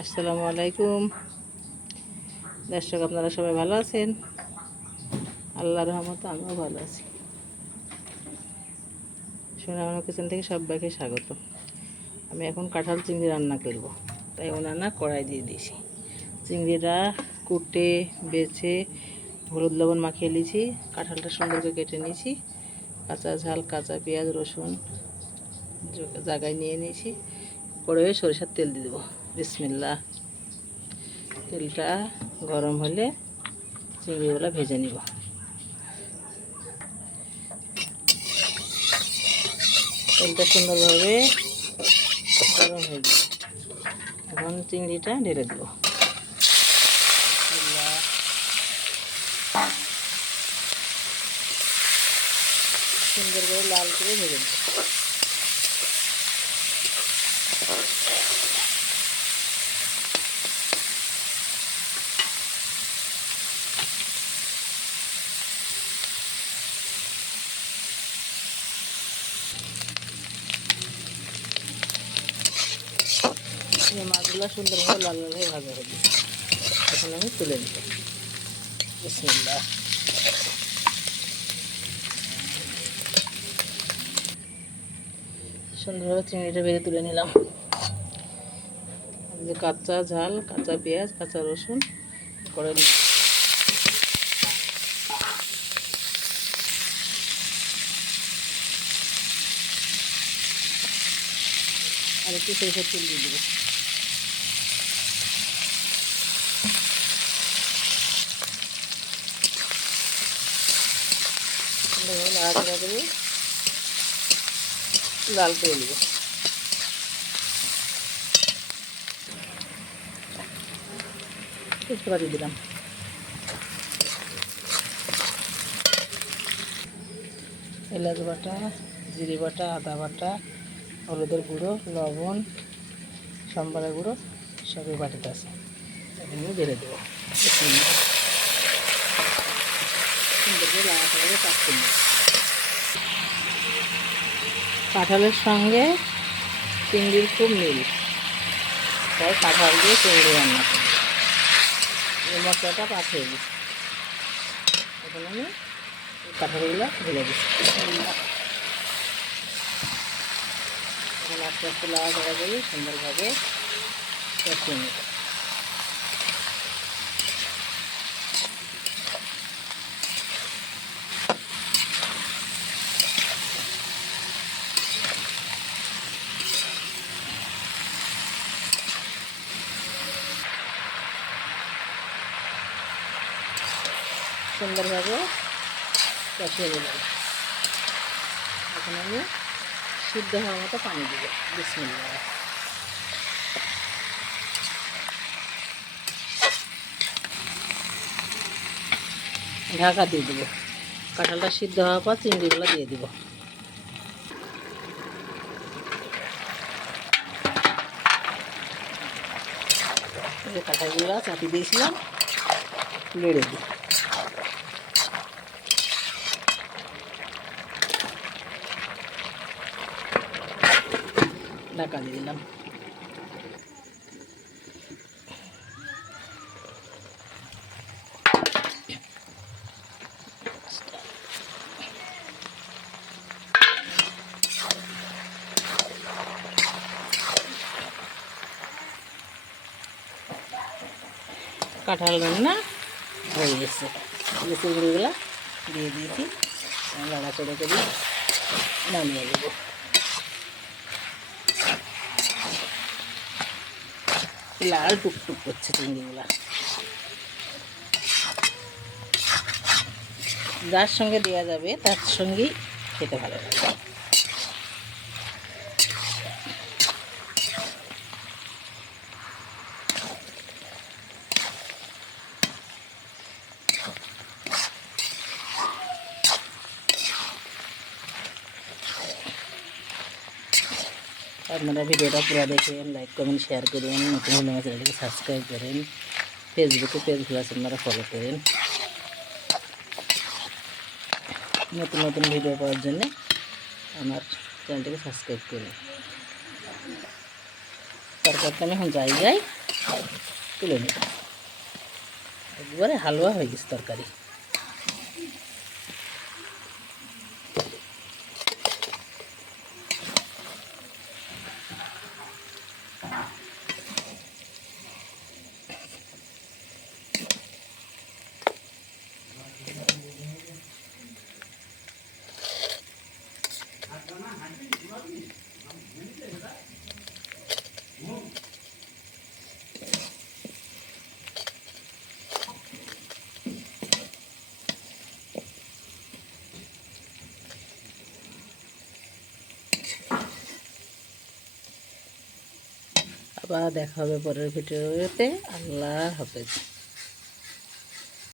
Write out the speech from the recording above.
আসসালামু আলাইকুম দর্শক, আপনারা সবাই ভালো আছেন? আল্লাহর রহমতে আমিও ভালো আছি। সোনামণি কিচেন থেকে সবাইকে স্বাগত। আমি এখন কাঁঠাল চিংড়ি রান্না করব, তাই উনানা কড়াই দিয়ে দিয়েছি। চিংড়িটা কুটে বেছে হলুদ লবণ মাখিয়ে নিয়েছি। কাঁঠালটা সুন্দর করে কেটে নিয়েছি। কাঁচা ঝাল, কাঁচা পেঁয়াজ, রসুন জায়গায় নিয়ে নিয়েছি। কড়াইয়ে সরিষার তেল দিয়ে দেবো। বিসমিল্লাহ। তেলটা গরম হলে চিংড়িগুলো ভেজে নিব। তেলটা সুন্দরভাবে গরম হয়ে যাবে। এখন চিংড়িটা ঢেলে দেবো। সুন্দর করে লাল করে ভেজে দেবো। মাছগুলো সুন্দরভাবে লাল লাল হয়ে ভাজা হবে। এখন আমি তুলে নেব। বিসমিল্লাহ। সুন্দরভাবে চিংড়িটা ভেজে তুলে নিলাম। যে কাঁচা ঝাল, কাঁচা পেঁয়াজ, কাঁচা রসুন করে আর একটু সরিষার তেল দিয়ে দেবো। সুন্দরভাবে নাড়াচাড়া করে লাল করে নেব। তেজপাতা দিয়ে দিলাম। এলাচ বাটা, জিরে বাটা, আদা বাটা, হলুদের গুঁড়ো, লবণ, সম্বরের গুঁড়ো সবই বাটিতে আছে। এখানে ঢেলে দেবো। সুন্দর করে লাড়াচাড়া পাকতে নেব। কাঁঠালের সঙ্গে চিংড়ির খুব মিল, তাই কাঁঠাল দিয়ে চিংড়ি রান্না করি। এই মশলাটা পাঠিয়ে দিচ্ছি। এখন আমি কাঁঠালগুলো ঢেলে দিচ্ছি। এখন আস্তে আস্তে লাড়াচাড়া করি, সুন্দরভাবে কষিয়ে নেব। সুন্দরভাবে কষিয়ে নিলাম। এখন আমি সিদ্ধ হওয়ার মতো পানি দেবো। বিসমিল্লাহ। ঢাকা দিয়ে দেবো। কাঁঠালটা সিদ্ধ হওয়ার পর চিংড়িগুলো দিয়ে দেবো। কাঁঠালগুলো চাপি দিয়েছিলাম, নেড়ে দিই। ঢাকা দিয়ে দিলাম। কাঁঠাল রান্না হয়ে গেছে। চিংড়িগুলো দিয়ে দিয়েছি। নাড়াচাড়া করে নামিয়ে দেবো। লাল টুকটুক করছে চিংড়িগুলা। যার সঙ্গে দেওয়া যাবে তার সঙ্গেই খেতে ভালো লাগে। আপনারা ভিডিওটা পুরো দেখেন, লাইক কমেন্ট শেয়ার করেন, নতুন হলে আমার চ্যানেলটিকে সাবস্ক্রাইব করেন, ফেসবুকে পেজগুলো আছে আপনারা ফলো করেন। নতুন নতুন ভিডিও পাওয়ার জন্যে আমার চ্যানেলটিকে সাবস্ক্রাইব করুন। তরকারিটা আমি এখন জায়গায় তুলে নিই। একবারে হালুয়া হয়ে গেছে তরকারি। আবার দেখা হবে পরের ভিডিওতে। আল্লাহ হাফেজ।